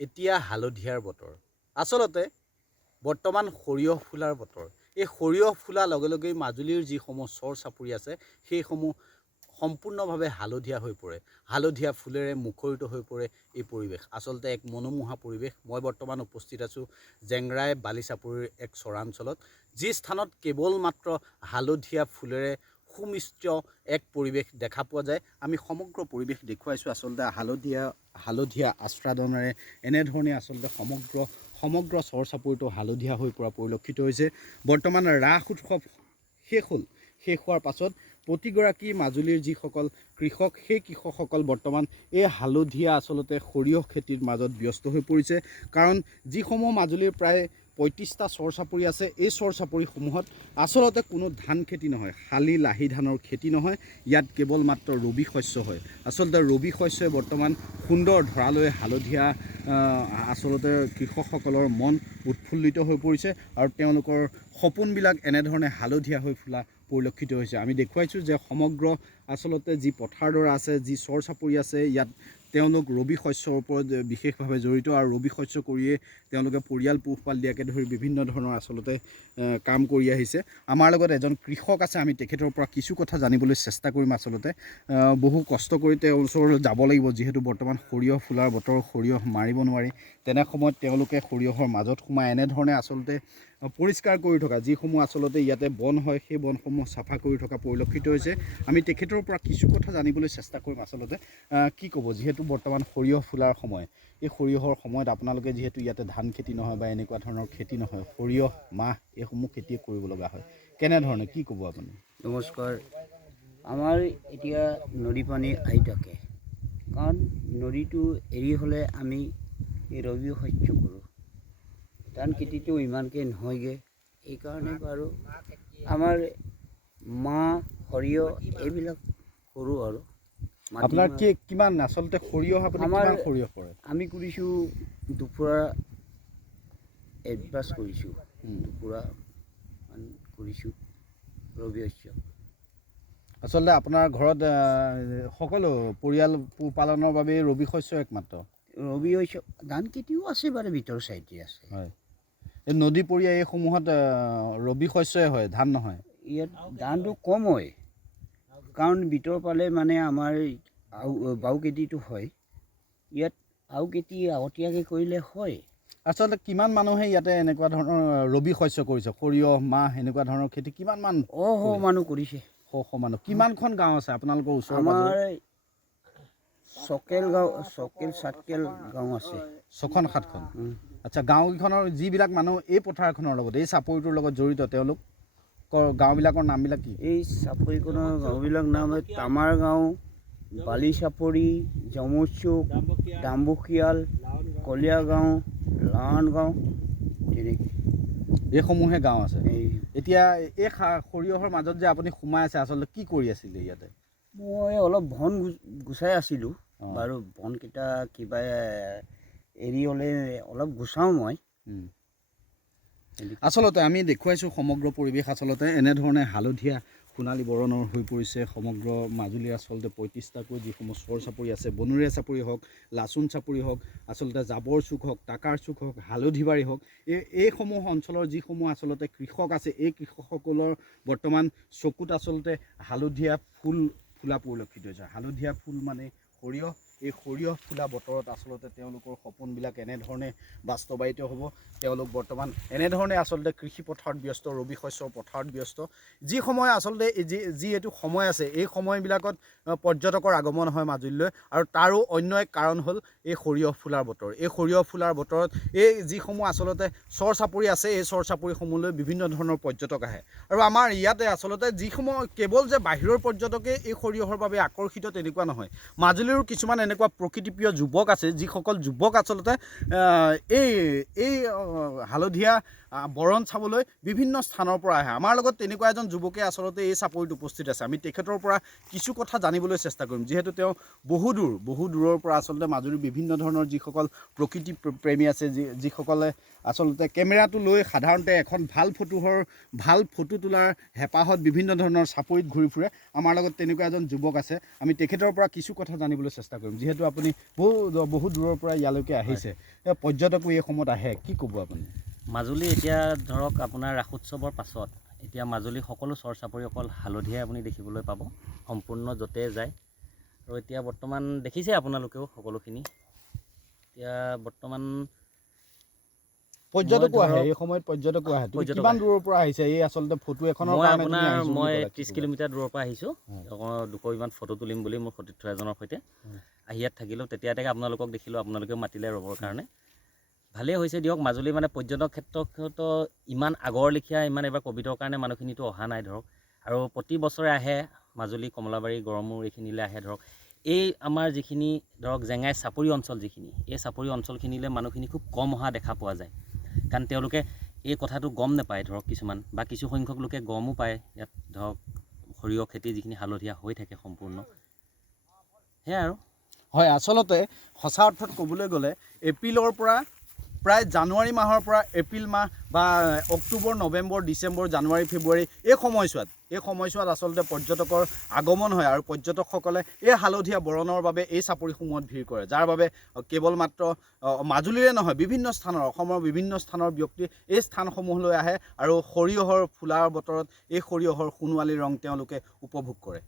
এতিয়া হালধীয়াৰ বতৰ। আচলতে বৰ্তমান সৰিয়হ ফুলাৰ বতৰ। এই সৰিয়হ ফুলাৰ লগে লগেই মাজুলীৰ যিসমূহ চৰ চাপৰি আছে সেইসমূহ সম্পূৰ্ণভাৱে হালধীয়া হৈ পৰে। হালধীয়া ফুলেৰে মুখৰিত হৈ পৰে এই পৰিৱেশ। আচলতে এক মনোমোহা পৰিৱেশ। মই বৰ্তমান উপস্থিত আছোঁ জেংৰাই বালিচাপৰিৰ এক চৰাঞ্চলত, যি স্থানত কেৱল মাত্ৰ হালধীয়া ফুলেৰে সুমিষ্ট এক পৰিৱেশ দেখা পোৱা যায়। আমি সমগ্ৰ পৰিৱেশ দেখুৱাইছোঁ। আচলতে হালধীয়া আস্বাদনেৰে এনেধৰণে আচলতে সমগ্ৰ চৰ চাপৰিটো হালধীয়া হৈ পৰা পৰিলক্ষিত হৈছে। বৰ্তমান ৰাস উৎসৱ শেষ হোৱাৰ পাছত প্ৰতিগৰাকী মাজুলীৰ যিসকল কৃষক, সেই কৃষকসকল বৰ্তমান এই হালধীয়া আচলতে সৰিয়হ খেতিৰ মাজত ব্যস্ত হৈ পৰিছে। কাৰণ যিসমূহ মাজুলীৰ প্ৰায় 35টা চৰ চাপৰি আছে, এই চৰ চাপৰিসমূহত আচলতে কোনো ধান খেতি নহয়, শালি লাহি ধানৰ খেতি নহয়। ইয়াত কেৱল মাত্ৰ ৰবি শস্য হয়। আচলতে ৰবি শস্যই বৰ্তমান সুন্দৰ ধৰালৈ হালধীয়া আচলতে কৃষকসকলৰ মন উৎফুল্লিত হৈ পৰিছে আৰু তেওঁলোকৰ সপোনবিলাক এনেধৰণে হালধীয়া হৈ ফুলা পৰিলক্ষিত হৈছে। আমি দেখুৱাইছোঁ যে সমগ্ৰ আচলতে যি পথাৰডৰা আছে, যি চৰ চাপৰি আছে, ইয়াত তেওঁলোক ৰবি শস্যৰ ওপৰত বিশেষভাৱে জড়িত আৰু ৰবি শস্য কৰিয়ে তেওঁলোকে পৰিয়াল পোহপাল দিয়াকে ধৰি বিভিন্ন ধৰণৰ আচলতে কাম কৰি আহিছে। আমাৰ লগত এজন কৃষক আছে, আমি তেখেতৰ পৰা কিছু কথা জানিবলৈ চেষ্টা কৰিম। আচলতে বহু কষ্ট কৰি তেওঁৰ ওচৰলৈ যাব লাগিব, যিহেতু বৰ্তমান সৰিয়হ ফুলাৰ বতৰ, সৰিয়হ মাৰিব নোৱাৰি। তেনে সময়ত তেওঁলোকে সৰিয়হৰ মাজত সোমাই এনেধৰণে আচলতে পৰিষ্কাৰ কৰি থকা যিসমূহ আচলতে ইয়াতে বন হয়, সেই বনসমূহ চাফা কৰি থকা পৰিলক্ষিত হৈছে। আমি তেখেতৰ পৰা কিছু কথা জানিবলৈ চেষ্টা কৰিম। আচলতে কি ক'ব, যিহেতু বৰ্তমান সৰিয়হ ফুলাৰ সময়, এই সৰিয়হৰ সময়ত আপোনালোকে যিহেতু ইয়াতে ধান খেতি নহয় বা এনেকুৱা ধৰণৰ খেতি নহয়, সৰিয়হ, মাহ এইসমূহ খেতি কৰিব লগা হয়, কেনেধৰণে কি ক'ব আপুনি? নমস্কাৰ। আমাৰ এতিয়া নদী পানী আহি থাকে, কাৰণ নদীটো এৰি হ'লে আমি ৰবি শস্য কৰোঁ, ধান খেতিটো ইমানকৈ নহয়গৈ। এইকাৰণে বাৰু আমাৰ মাহ, সৰিয়হ এইবিলাক কৰোঁ আৰু আপোনাৰ কিমান আচলতে সৰিয়হ আপুনি কিমান সৰিয়হ কৰে? আমি কৰিছোঁ দুপুৰা এডভান্স কৰিছোঁ, দুপুৰা কৰিছোঁ ৰবি শস্য। আচলতে আপোনাৰ ঘৰত সকলো পৰিয়াল পোহপালনৰ বাবে ৰবি শস্য একমাত্ৰ? ৰবি শস্য, ধান খেতিও আছে বাৰু, ভিতৰ চাইডে আছে। হয়, এই নদীপৰীয়া এইসমূহত ৰবি শস্যই হয়, ধান নহয়? ইয়াত ধানটো কম হয়, কাৰণ ভিতৰ পালে মানে আমাৰ বাও খেতিটো হয়। ইয়াত আও খেতি আগতীয়াকৈ কৰিলে হয়। আচলতে কিমান মানুহে ইয়াতে এনেকুৱা ধৰণৰ ৰবি শস্য কৰিছে, সৰিয়হ, মাহ এনেকুৱা ধৰণৰ খেতি কিমান মান? মানুহ কৰিছে। মানুহ কিমানখন গাঁও আছে আপোনালোকৰ ওচৰত? আমাৰ চকেল 7কেল গাঁও আছে। 6খন-7খন। আচ্ছা, গাঁওকেইখনৰ যিবিলাক মানুহ এই পথাৰখনৰ লগত, এই চাপৰিটোৰ লগত জড়িত, তেওঁলোকৰ গাঁওবিলাকৰ নামবিলাক কি? এই চাপৰিখনৰ গাঁওবিলাক নাম তামাৰ গাঁও, বালিচাপৰি, জমচুক, ডাম্বুকিয়াল, কলীয়া গাঁও, লাৱণ গাঁও, তেনেকৈ এইসমূহে গাঁও আছে। এতিয়া এই সৰিয়হৰ মাজত যে আপুনি সোমাই আছে, আচলতে কি কৰি আছিলে ইয়াতে? মই অলপ বন গুচাই আছিলোঁ বাৰু। বনকেইটা কিবা এৰি হ'লে অলপ গুচাওঁ মই। আচলতে আমি দেখুৱাইছোঁ সমগ্ৰ পৰিৱেশ আচলতে এনেধৰণে হালধীয়া সোণালী বৰণৰ হৈ পৰিছে সমগ্ৰ মাজুলীৰ। আচলতে 35টাকৈ যিসমূহ চৰ চাপৰি আছে, বনৰীয়া চাপৰি হওক, লাচুন চাপৰি হওক, আচলতে জাবৰ চুক হওক, টাকাৰ চুক হওক, হালধিবাৰী হওক, এইসমূহ অঞ্চলৰ যিসমূহ আচলতে কৃষক আছে, এই কৃষকসকলৰ বৰ্তমান চকুত আচলতে হালধীয়া ফুল ফুলা পৰিলক্ষিত হৈছে। হালধীয়া ফুল মানে সৰিয়হ। এই সৰিয়হ ফুলা বতৰত আচলতে তেওঁলোকৰ সপোনবিলাক এনেধৰণে বাস্তৱায়িত হ'ব। তেওঁলোক বৰ্তমান এনেধৰণে আচলতে কৃষি পথাৰত ব্যস্ত, ৰবি শস্যৰ পথাৰত ব্যস্ত। যি সময় আচলতে যিহেতু সময় আছে, এই সময়বিলাকত পৰ্যটকৰ আগমন হয় মাজুলীলৈ, আৰু তাৰো অন্য এক কাৰণ হ'ল এই সৰিয়হ ফুলাৰ বতৰ। এই সৰিয়হ ফুলাৰ বতৰত এই যিসমূহ আচলতে চৰ চাপৰি আছে, এই চৰ চাপৰিসমূহলৈ বিভিন্ন ধৰণৰ পৰ্যটক আহে। আৰু আমাৰ ইয়াতে আচলতে যিসমূহ কেৱল যে বাহিৰৰ পৰ্যটকে এই সৰিয়হৰ বাবে আকৰ্ষিত তেনেকুৱা নহয়, মাজুলীৰো কিছুমান এনেকুৱা প্ৰকৃতিপ্ৰিয় যুৱক আছে, যিসকল যুৱক আচলতে এই হালধীয়া বৰণ চাবলৈ বিভিন্ন স্থানৰ পৰা আহে। আমাৰ লগত তেনেকুৱা এজন যুৱকে আচলতে এই চাপৰিত উপস্থিত আছে। আমি তেখেতৰ পৰা কিছু কথা জানিবলৈ চেষ্টা কৰিম, যিহেতু তেওঁ বহু দূৰৰ পৰা আচলতে মাজুলীৰ বিভিন্ন ধৰণৰ যিসকল প্ৰকৃতি প্ৰেমী আছে, যিসকলে আচলতে কেমেৰাটো লৈ সাধাৰণতে এখন ভাল ফটো তোলাৰ হেঁপাহত বিভিন্ন ধৰণৰ চাপৰিত ঘূৰি ফুৰে। আমাৰ লগত তেনেকুৱা এজন যুৱক আছে। আমি তেখেতৰ পৰা কিছু কথা জানিবলৈ চেষ্টা কৰিম, যিহেতু আপুনি বহু দূৰৰ পৰা ইয়ালৈকে আহিছে, পৰ্যটকো এই সময়ত আহে, কি ক'ব আপুনি? মাজুলী এতিয়া ধৰক আপোনাৰ ৰাস উৎসৱৰ পাছত এতিয়া মাজুলী সকলো চৰ চাপৰি অকল হালধিয়াই আপুনি দেখিবলৈ পাব, সম্পূৰ্ণ য'তে যায়। আৰু এতিয়া বৰ্তমান দেখিছে আপোনালোকেও সকলোখিনি। এতিয়া বৰ্তমান পৰ্যটকো আহে, এই সময়ত পৰ্যটকো আহে। কিমান দূৰৰ পৰা আহিছে এই আচলতে ফটো এখনৰ কাৰণে? মই 30 কিলোমিটাৰ দূৰৰ পৰা আহিছোঁ, 2 কপিমান ফটো তুলিম বুলি মোৰ সতীৰ্থ এজনৰ সৈতে আহি ইয়াত থাকিলোঁ। তেতিয়াতে আপোনালোকক দেখিলোঁ, আপোনালোকেও মাতিলে ৰ'বৰ কাৰণে। ভালেই হৈছে দিয়ক। মাজুলী মানে পৰ্যটক ক্ষেত্ৰত ইমান আগৰ লেখীয়া ইমান এইবাৰ ক'ভিডৰ কাৰণে মানুহখিনিতো অহা নাই ধৰক, আৰু প্ৰতি বছৰে আহে মাজুলী, কমলাবাৰী, গড়মূৰ এইখিনিলৈ আহে ধৰক। এই আমাৰ যিখিনি ধৰক জেঙাই চাপৰি অঞ্চল যিখিনি, এই চাপৰি অঞ্চলখিনিলৈ মানুহখিনি খুব কম অহা দেখা পোৱা যায়, কাৰণ তেওঁলোকে এই কথাটো গম নাপায় ধৰক কিছুমান, বা কিছু সংখ্যক লোকে গমো পায় ইয়াত ধৰক সৰিয়হ খেতি যিখিনি হালধীয়া হৈ থাকে সম্পূৰ্ণ, সেয়াই আৰু। হয়, আচলতে সঁচা অৰ্থত ক'বলৈ গ'লে এপ্ৰিলৰ পৰা প্ৰায় জানুৱাৰী মাহৰ পৰা এপ্ৰিল মাহ বা অক্টোবৰ, নৱেম্বৰ, ডিচেম্বৰ, জানুৱাৰী, ফেব্ৰুৱাৰী এই সময়ছোৱাত আচলতে পৰ্যটকৰ আগমন হয়, আৰু পৰ্যটকসকলে এই হালধীয়া বৰণৰ বাবে এই চাপৰিসমূহত ভিৰ কৰে, যাৰ বাবে কেৱল মাত্ৰ মাজুলীৰে নহয়, বিভিন্ন স্থানৰ, অসমৰ বিভিন্ন স্থানৰ ব্যক্তি এই স্থানসমূহলৈ আহে আৰু সৰিয়হৰ ফুলাৰ বতৰত এই সৰিয়হৰ সোণোৱালী ৰং তেওঁলোকে উপভোগ কৰে।